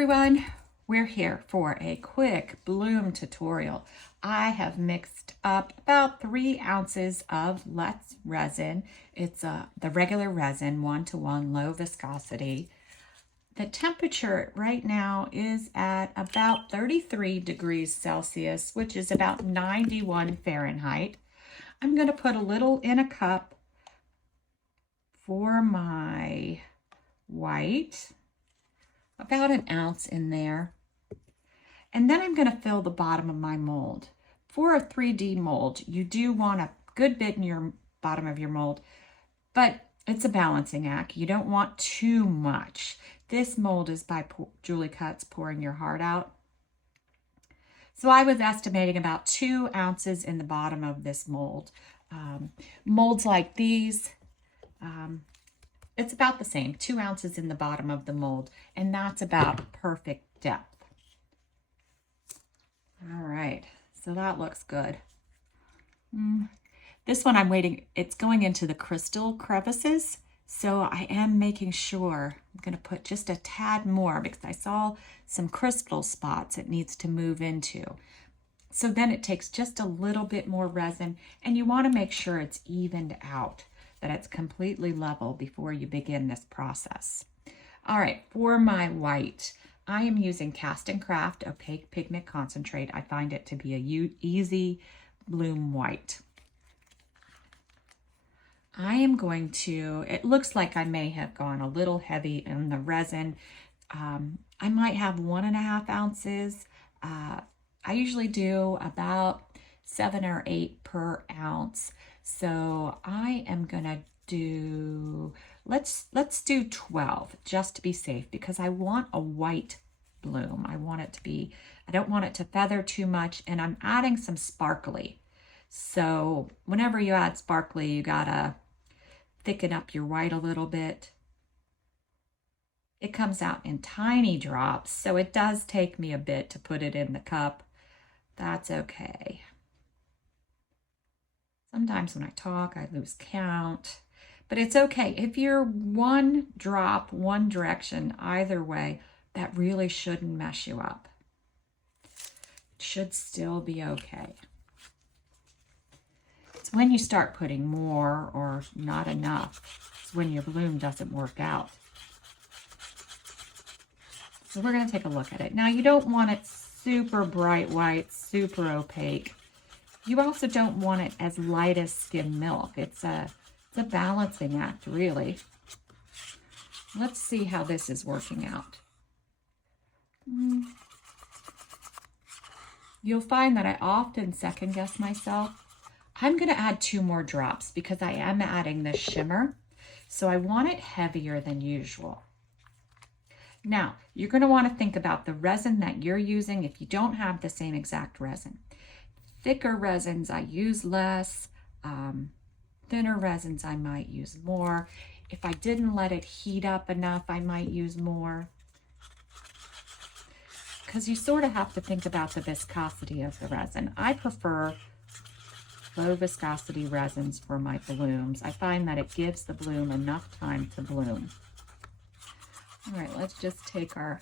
everyone, we're here for a quick bloom tutorial. I have mixed up about 3 ounces of resin. It's the regular resin, 1-to-1, low viscosity. The temperature right now is at about 33 degrees Celsius, which is about 91 Fahrenheit. I'm going to put a little in a cup for my white. About an ounce in there. And then I'm going to fill the bottom of my mold. For a 3D mold, you do want a good bit in your bottom of your mold, but it's a balancing act. You don't want too much. This mold is by Julie Cutts, Pouring Your Heart Out. So I was estimating about 2 ounces in the bottom of this mold. Molds like these, it's about the same, 2 ounces in the bottom of the mold, and that's about perfect depth. All right, so that looks good. This one I'm waiting, it's going into the crystal crevices, so I am making sure I'm going to put just a tad more because I saw some crystal spots it needs to move into. So then it takes just a little bit more resin, and you want to make sure it's evened out, that it's completely level before you begin this process. All right, for my white, I am using CastinCraft Opaque Pigment Concentrate. I find it to be a easy bloom white. I am going to, it looks like I may have gone a little heavy in the resin. I might have 1.5 ounces. I usually do about 7 or 8 per ounce. So I am gonna do, let's do 12 just to be safe, because I want a white bloom. I want it to be, I don't want it to feather too much, and I'm adding some sparkly. So whenever you add sparkly, you gotta thicken up your white a little bit. It comes out in tiny drops, so it does take me a bit to put it in the cup. That's okay. Sometimes when I talk, I lose count, but it's okay. If you're one drop, one direction, either way, that really shouldn't mess you up. It should still be okay. It's when you start putting more or not enough, it's when your bloom doesn't work out. So we're going to take a look at it. Now, you don't want it super bright white, super opaque. You also don't want it as light as skim milk. It's a balancing act, really. Let's see how this is working out. You'll find that I often second guess myself. I'm going to add 2 more drops because I am adding this shimmer. So I want it heavier than usual. Now, you're going to want to think about the resin that you're using if you don't have the same exact resin. Thicker resins, I use less. Thinner resins, I might use more. If I didn't let it heat up enough, I might use more. Because you sort of have to think about the viscosity of the resin. I prefer low viscosity resins for my blooms. I find that it gives the bloom enough time to bloom. All right, let's just take our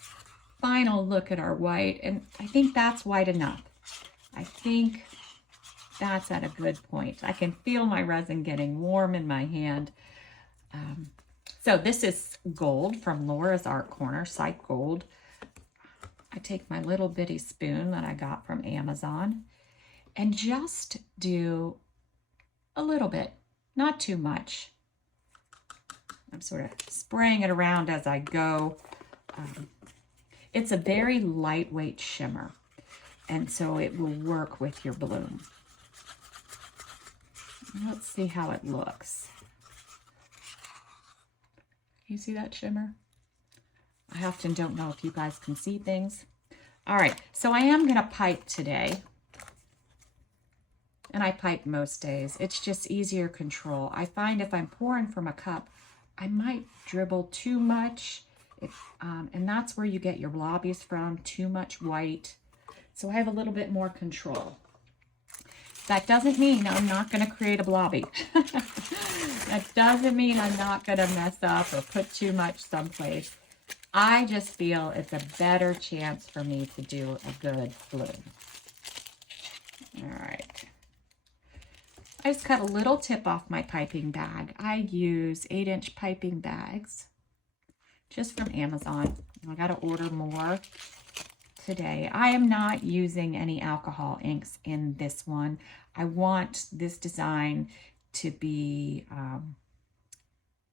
final look at our white, and I think that's white enough. I think that's at a good point. I can feel my resin getting warm in my hand. So this is gold from Laura's Art Corner, Site Gold. I take my little bitty spoon that I got from Amazon and just do a little bit, not too much. I'm sort of spraying it around as I go. It's a very lightweight shimmer, and so it will work with your bloom. Let's see how it looks. You see that shimmer? I often don't know if you guys can see things. All right, so I am going to pipe today. And I pipe most days. It's just easier control. I find if I'm pouring from a cup, I might dribble too much. And that's where you get your blobbies from, too much white. So I have a little bit more control. That doesn't mean I'm not going to create a blobby. That doesn't mean I'm not going to mess up or put too much someplace. I just feel it's a better chance for me to do a good bloom. All right. I just cut a little tip off my piping bag. I use 8-inch piping bags just from Amazon. I got to order more today. I am not using any alcohol inks in this one. I want this design to be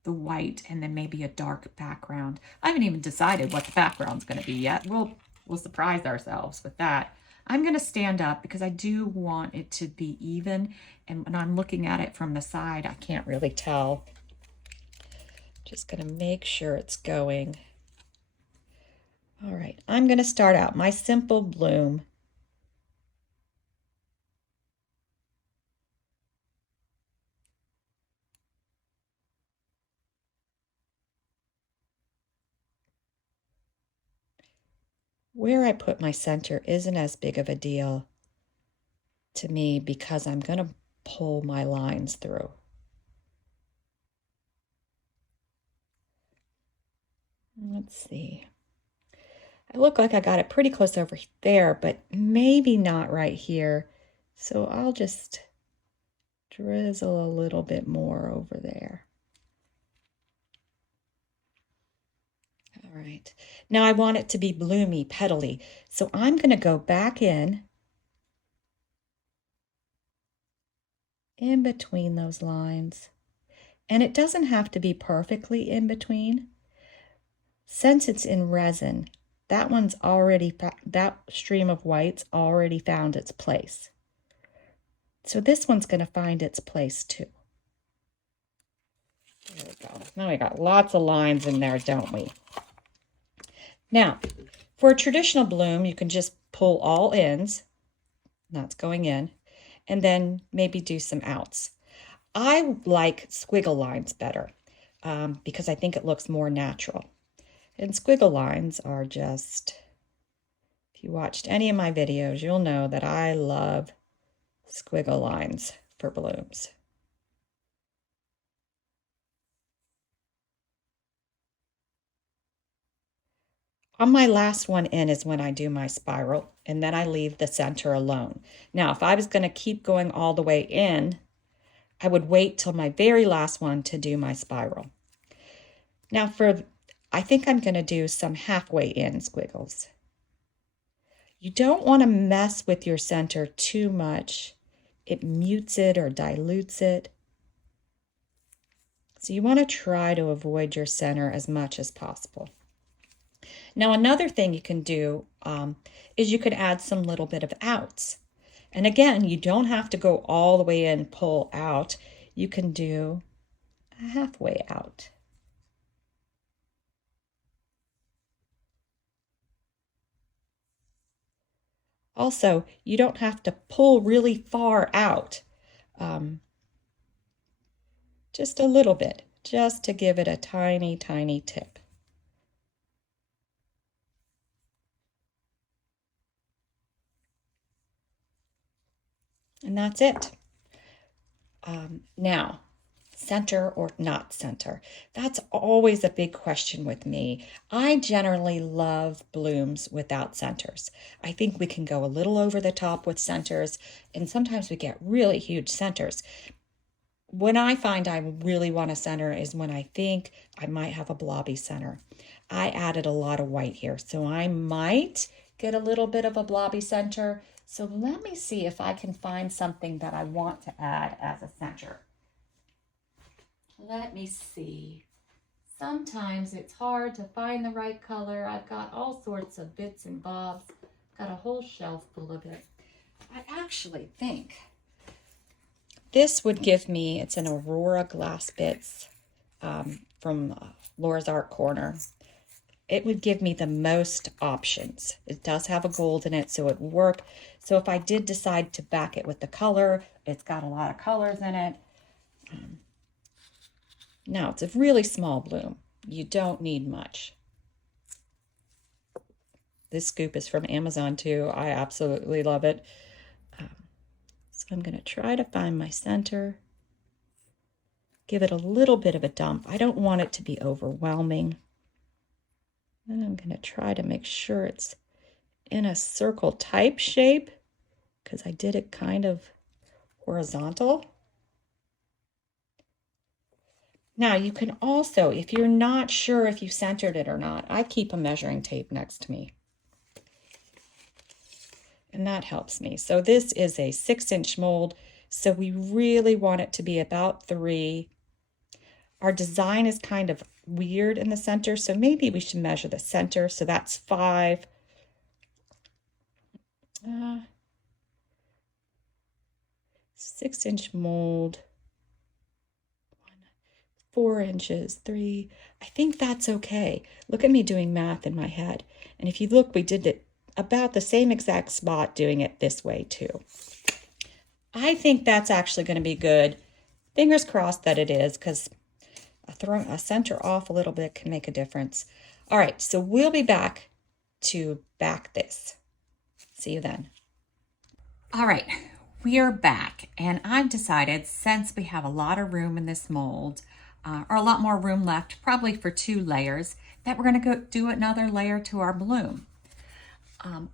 the white and then maybe a dark background. I haven't even decided what the background's going to be yet. We'll surprise ourselves with that. I'm going to stand up because I do want it to be even. And when I'm looking at it from the side, I can't really tell. Just going to make sure it's going. All right, I'm going to start out my simple bloom. Where I put my center isn't as big of a deal to me because I'm going to pull my lines through. Let's see. I look like I got it pretty close over there, but maybe not right here. So I'll just drizzle a little bit more over there. All right. Now I want it to be bloomy, petally. So I'm going to go back in between those lines. And it doesn't have to be perfectly in between. Since it's in resin, that stream of white's already found its place. So this one's going to find its place too. There we go. Now we got lots of lines in there, don't we? Now, for a traditional bloom, you can just pull all ins, that's going in, and then maybe do some outs. I like squiggle lines better because I think it looks more natural. And squiggle lines are just, if you watched any of my videos, you'll know that I love squiggle lines for blooms. On my last one in is when I do my spiral, and then I leave the center alone. Now, if I was going to keep going all the way in, I would wait till my very last one to do my spiral. Now I think I'm going to do some halfway in squiggles. You don't want to mess with your center too much. It mutes it or dilutes it. So you want to try to avoid your center as much as possible. Now, another thing you can do is you could add some little bit of outs. And again, you don't have to go all the way in, pull out. You can do a halfway out. Also, you don't have to pull really far out. Just a little bit, just to give it a tiny, tiny tip. And that's it. Now, center or not center? That's always a big question with me. I generally love blooms without centers. I think we can go a little over the top with centers, and sometimes we get really huge centers. When I find I really want a center is when I think I might have a blobby center. I added a lot of white here, so I might get a little bit of a blobby center. So let me see if I can find something that I want to add as a center. Let me see. Sometimes it's hard to find the right color. I've got all sorts of bits and bobs. Got a whole shelf full of it. I actually think this would give me, it's an Aurora Glass Bits from Laura's Art Corner. It would give me the most options. It does have a gold in it, so it would work. So if I did decide to back it with the color, it's got a lot of colors in it. Now, it's a really small bloom. You don't need much. This scoop is from Amazon too. I absolutely love it. So I'm going to try to find my center. Give it a little bit of a dump. I don't want it to be overwhelming. And I'm going to try to make sure it's in a circle type shape because I did it kind of horizontal. Now you can also, if you're not sure if you centered it or not, I keep a measuring tape next to me. And that helps me. So this is a 6-inch mold. So we really want it to be about 3. Our design is kind of weird in the center, so maybe we should measure the center. So that's 5. 6-inch mold. 4 inches, 3. I think that's okay. Look at me doing math in my head. And if you look, we did it about the same exact spot doing it this way too. I think that's actually going to be good. Fingers crossed that it is, because throwing a center off a little bit can make a difference. All right, so we'll be back to back this. See you then. All right, we are back, and I've decided, since we have a lot of room in this mold, or a lot more room left, probably for 2 layers, that we're going to go do another layer to our bloom.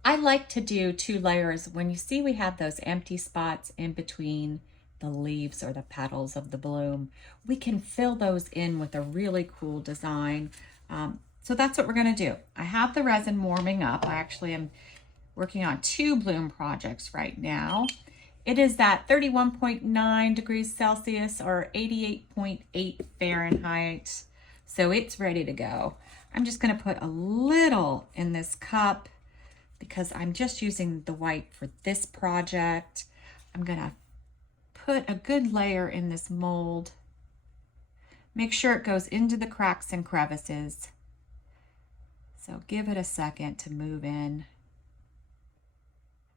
I like to do 2 layers. When you see we have those empty spots in between the leaves or the petals of the bloom, we can fill those in with a really cool design. So that's what we're going to do. I have the resin warming up. I actually am working on 2 bloom projects right now. It is at 31.9 degrees Celsius or 88.8 Fahrenheit. So it's ready to go. I'm just going to put a little in this cup because I'm just using the white for this project. I'm going to put a good layer in this mold. Make sure it goes into the cracks and crevices. So give it a second to move in.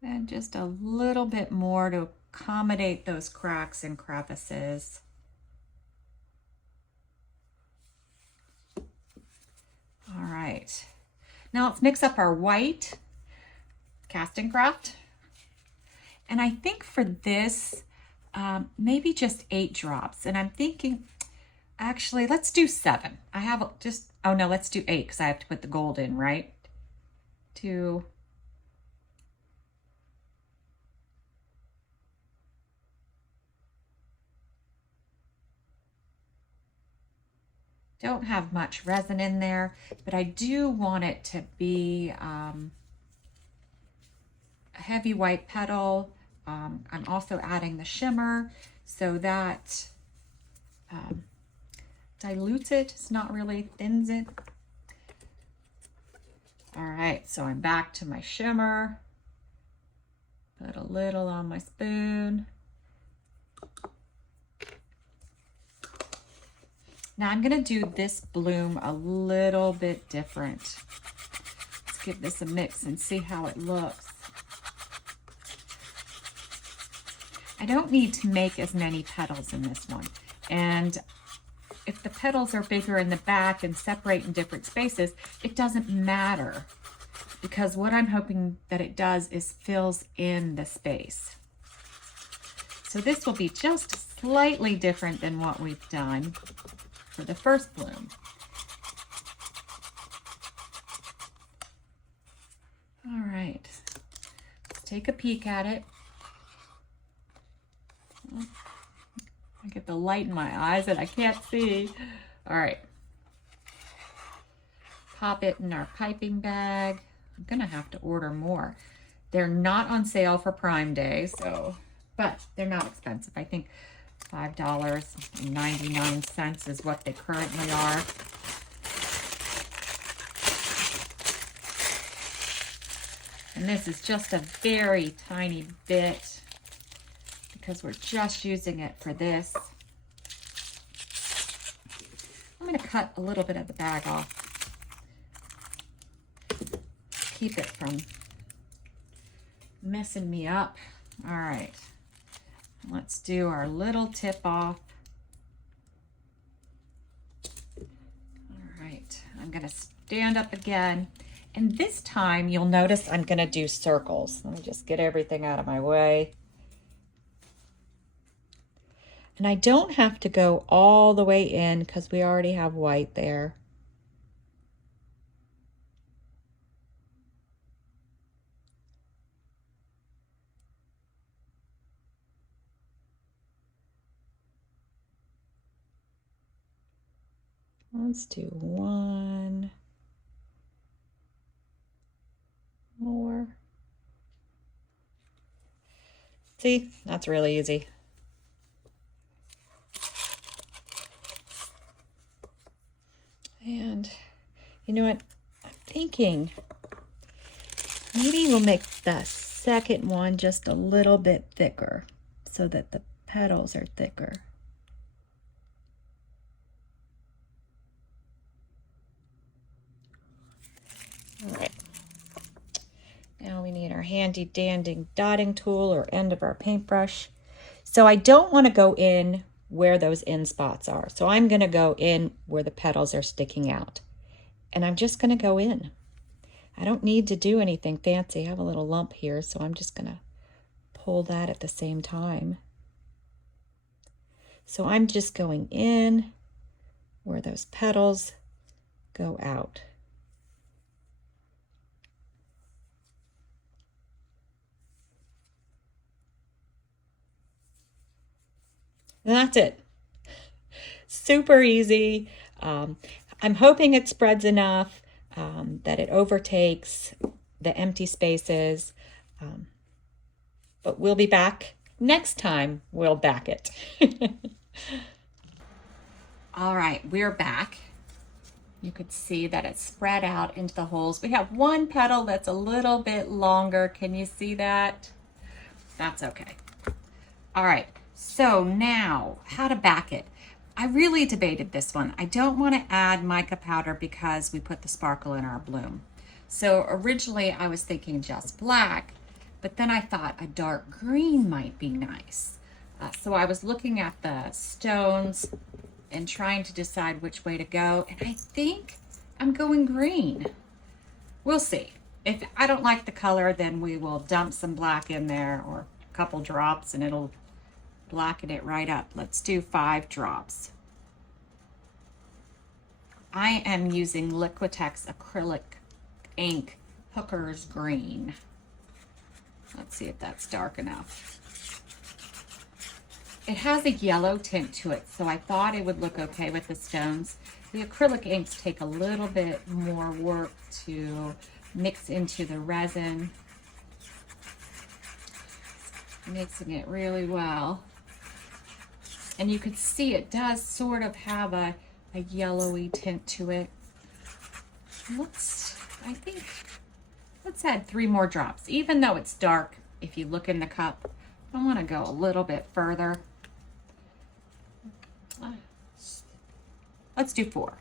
And just a little bit more to accommodate those cracks and crevices. All right. Now let's mix up our white CastinCraft. And I think for this, maybe just 8 drops. And I'm thinking, actually, let's do 7. I have just, oh no, let's do 8 because I have to put the gold in, right? 2. Don't have much resin in there, but I do want it to be a heavy white petal. I'm also adding the shimmer so that dilutes it. It's not really thins it. All right, so I'm back to my shimmer. Put a little on my spoon. Now I'm going to do this bloom a little bit different. Let's give this a mix and see how it looks. I don't need to make as many petals in this one. And if the petals are bigger in the back and separate in different spaces, it doesn't matter, because what I'm hoping that it does is fills in the space. So this will be just slightly different than what we've done for the first bloom. All right, let's take a peek at it. I get the light in my eyes that I can't see. All right, pop it in our piping bag. I'm gonna have to order more. They're not on sale for Prime Day, so, but they're not expensive. I think $5.99 is what they currently are. And this is just a very tiny bit because we're just using it for this. I'm going to cut a little bit of the bag off. Keep it from messing me up. All right. Let's do our little tip off. All right, I'm gonna stand up again. And this time you'll notice I'm gonna do circles. Let me just get everything out of my way. And I don't have to go all the way in because we already have white there. Let's do one more. See, that's really easy. And you know what? I'm thinking maybe we'll make the second one just a little bit thicker so that the petals are thicker. All right. Now we need our handy dandy dotting tool or end of our paintbrush. So I don't want to go in where those end spots are. So I'm going to go in where the petals are sticking out. And I'm just going to go in. I don't need to do anything fancy. I have a little lump here, so I'm just going to pull that at the same time. So I'm just going in where those petals go out. And that's it. Super easy. I'm hoping it spreads enough that it overtakes the empty spaces. But we'll be back next time. We'll back it. All right, we're back. You could see that it's spread out into the holes. We have one petal that's a little bit longer. Can you see that? That's okay. All right, so now how to back it. I really debated this one. I don't want to add mica powder because we put the sparkle in our bloom. So originally I was thinking just black, but then I thought a dark green might be nice. So I was looking at the stones and trying to decide which way to go, and I think I'm going green. We'll see. If I don't like the color, then we will dump some black in there or a couple drops and it'll blacken it right up. Let's do 5 drops. I am using Liquidtex acrylic ink Hooker's Green. Let's see if that's dark enough. It has a yellow tint to it, so I thought it would look okay with the stones. The acrylic inks take a little bit more work to mix into the resin. Mixing it really well. And you could see it does sort of have a yellowy tint to it. Let's add 3 more drops. Even though it's dark, if you look in the cup, I want to go a little bit further. Let's do 4.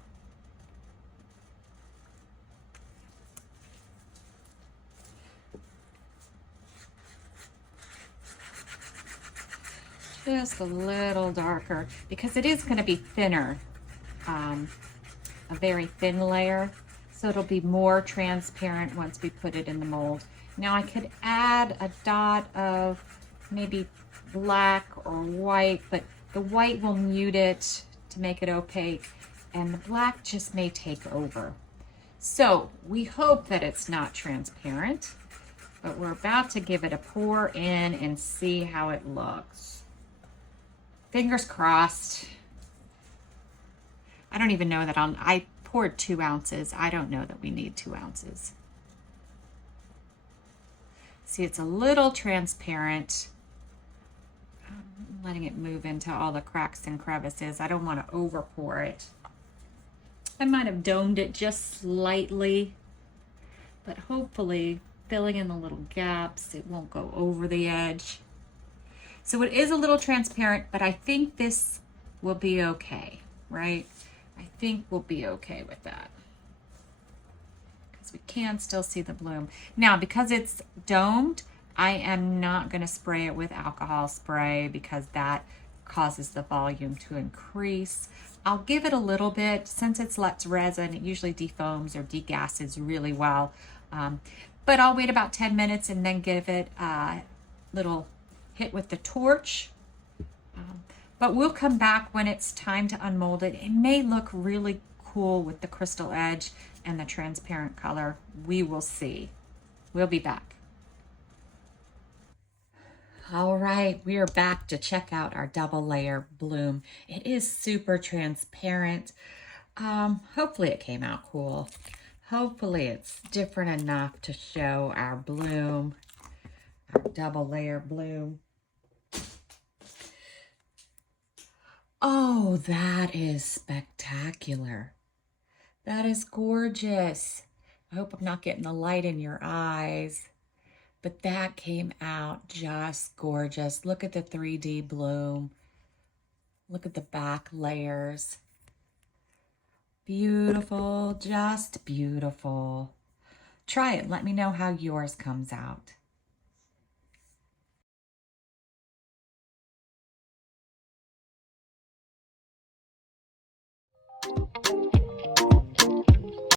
Just a little darker because it is going to be thinner, a very thin layer, so it'll be more transparent once we put it in the mold. Now I could add a dot of maybe black or white, but the white will mute it to make it opaque, and the black just may take over. So we hope that it's not transparent, but we're about to give it a pour in and see how it looks. Fingers crossed. I don't even know that I poured 2 ounces. I don't know that we need 2 ounces. See, it's a little transparent. I'm letting it move into all the cracks and crevices. I don't want to over pour it. I might have domed it just slightly, but hopefully filling in the little gaps, it won't go over the edge. So it is a little transparent, but I think this will be okay, right? I think we'll be okay with that because we can still see the bloom. Now, because it's domed, I am not going to spray it with alcohol spray because that causes the volume to increase. I'll give it a little bit. Since it's Let's Resin, it usually defoams or degasses really well. But I'll wait about 10 minutes and then give it a little hit with the torch. But we'll come back when it's time to unmold it. It may look really cool with the crystal edge and the transparent color. We will see. We'll be back. All right, we are back to check out our double layer bloom. It is super transparent. Hopefully it came out cool. Hopefully it's different enough to show our bloom, our double layer bloom. Oh, that is spectacular. That is gorgeous. I hope I'm not getting the light in your eyes, but that came out just gorgeous. Look at the 3D bloom. Look at the back layers. Beautiful, just beautiful. Try it. Let me know how yours comes out.